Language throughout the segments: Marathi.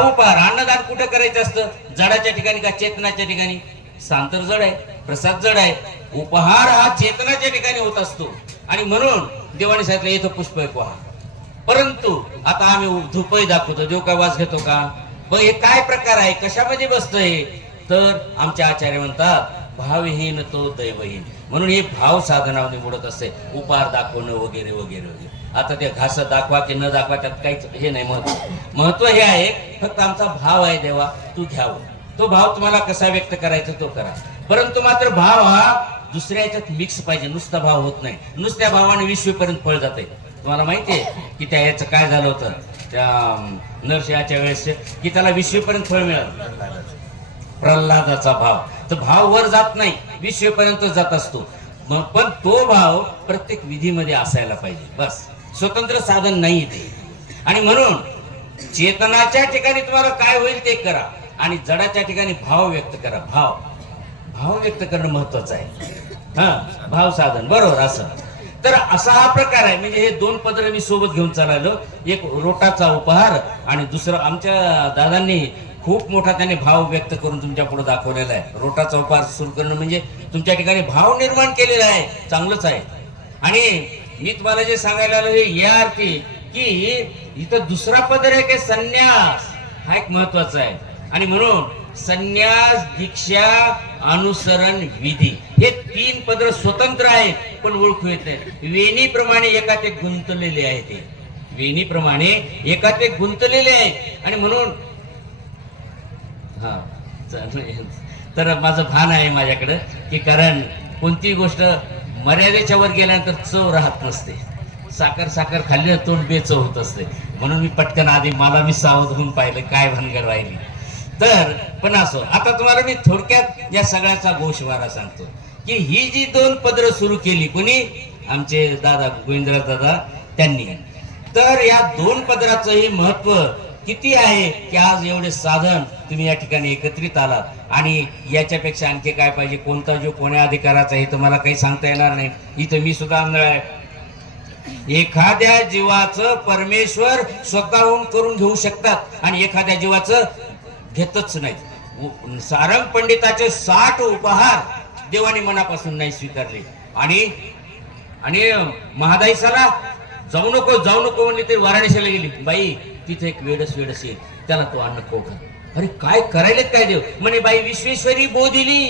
अन्नदान कुठं करायचं असतं? जडाच्या ठिकाणी का चेतनाच्या ठिकाणी? सांतर जड आहे प्रसाद जड आहे. उपहार हा चेतनाच्या ठिकाणी होत असतो. आणि म्हणून देवाने सांगितलं येतं पुष्प आहे उपहार परंतु आता आम्ही धुपही दाखवतो. देव काय वास घेतो का? मग हे काय प्रकार आहे? कशामध्ये बसतंय तर आमचे आचार्य म्हणतात भावहीन तो दैवहीन. म्हणून हे भाव साधनामध्ये मोडत असते. उपहार दाखवणं वगैरे वगैरे वगैरे. आता ते घास दाखवा की न दाखवा त्यात काहीच हे नाही. महत्त्व महत्त्व हे आहे फक्त आमचा भाव आहे देवा तू घ्यावं हो. तो भाव तुम्हाला कसा व्यक्त करायचा तो करा. परंतु मात्र भाव हा दुसऱ्या याच्यात मिक्स पाहिजे नुसता भाव होत नाही. नुसत्या भावाने विश्वेपर्यंत फळ जाते तुम्हाला माहितीये की त्या याचं काय झालं होतं? त्या अं, नरसिंहाच्या वेळेस की त्याला विश्वेपर्यंत फळ मिळालं. प्रल्हादाचा भाव. तर भाव वर जात नाही विश्वेपर्यंत जात असतो. पण तो भाव प्रत्येक विधीमध्ये असायला पाहिजे. बस. स्वतंत्र साधन नाही ते. आणि म्हणून चेतनाच्या ठिकाणी तुम्हाला काय होईल ते करा. आणि जडाच्या ठिकाणी भाव व्यक्त करा. भाव. भाव व्यक्त करणं महत्वाचं आहे. हा भाव साधन. बरोबर असं. तर असा हा प्रकार आहे. म्हणजे हे दोन पत्र मी सोबत घेऊन चाललो. एक रोटाचा उपहार आणि दुसरं आमच्या दादांनी खूप मोठा त्याने भाव व्यक्त करून तुमच्यापुढे दाखवलेला आहे. रोटाचा उपहार सुरू करणं म्हणजे तुमच्या ठिकाणी भाव निर्माण केलेला आहे. चांगलंच आहे. आणि मी तुम्हाला जे सांगायला आलो हे या अर्थी की इथं दुसरा पदर आहे की संन्यास? हा एक महत्त्वाचा आहे. आणि म्हणून संन्यास दीक्षा अनुसरण विधी हे तीन पदर स्वतंत्र आहेत पण ओळखू येत नाही वेणीप्रमाणे एकात एक गुंतलेले आहे ते. वेणीप्रमाणे एकात एक गुंतलेले आहे. आणि म्हणून हा तर माझं भान आहे माझ्याकडं की कारण कोणतीही गोष्ट मर्यादेच्या वर गेल्यानंतर चव राहत नसते. साखर साखर खाल्ली तोंड बेचव होत असते. म्हणून मी पटकन आधी मला मी सावध होऊन पाहिलं काय भानगड राहिली. तर पण असो आता तुम्हाला मी थोडक्यात या सगळ्याचा गोषवारा सांगतो. की ही जी दोन पदर सुरू केली कोणी? आमचे दादा गोविंदराज दादा त्यांनी. तर या दोन पदराचंही महत्त्व किती आहे की आज एवढे साधन तुम्ही या ठिकाणी एकत्रित आलात? आणि याच्यापेक्षा आणखी काय पाहिजे? कोणता जो कोण्या अधिकाराचा हे तुम्हाला काही सांगता येणार नाही. इथं मी सुद्धा आंधळ आहे. एखाद्या जीवाचं परमेश्वर स्वतःहून करून घेऊ शकतात आणि एखाद्या जीवाचं घेतच नाही. सारंग पंडिताचे साठ उपहार देवाने मनापासून नाही स्वीकारले. आणि आणि महादाईसाला जाऊ नको जाऊ नको म्हणली ते वाराणसीला गेली. बाई तिथे एक वेडस वेडस येईल. त्याला तो अन्न कोठा अरे काय करायलेत काय देव? म्हणे बाई विश्वेश्वरी बोधिली.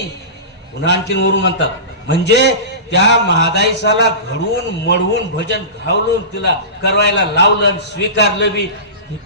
पुन्हा आणखीन वरून म्हणतात म्हणजे त्या महादाईसाला घडवून मडवून भजन घावलून तिला करवायला लावलं स्वीकारलं बी.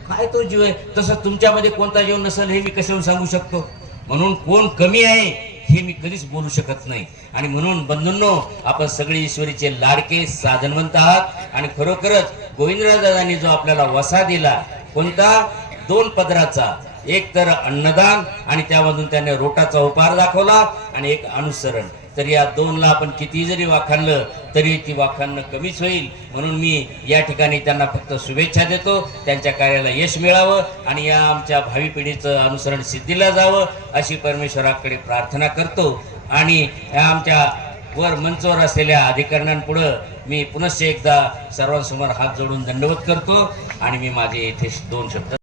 काय तो जीव आहे? तसं तुमच्यामध्ये कोणता जीव नसेल हे मी कशावर सांगू शकतो? म्हणून कोण कमी आहे हे मी कधीच बोलू शकत नाही. आणि म्हणून बंधूंनो आपण सगळे ईश्वरीचे लाडके साधनवंत आहात. आणि खरोखरच गोविंदराजांनी जो आपल्याला वसा दिला कोणता दोन पदराचा. एक तर अन्नदान आणि त्यामधून त्याने रोटाचा उपहार दाखवला आणि एक अनुसरण. तर या दोनला आपण किती जरी वाखाणलं तरी ती वाखाणणं कमीच होईल. म्हणून मी या ठिकाणी त्यांना फक्त शुभेच्छा देतो. त्यांच्या कार्याला यश मिळावं आणि या आमच्या भावी पिढीचं अनुसरण सिद्धीला जावं अशी परमेश्वराकडे प्रार्थना करतो. आणि या आमच्या वर मंचावर असलेल्या अधिकाऱ्यांपुढं मी पुनश्च एकदा सर्वांसमोर हात जोडून दंडवत करतो आणि मी माझे इथे दोन शब्द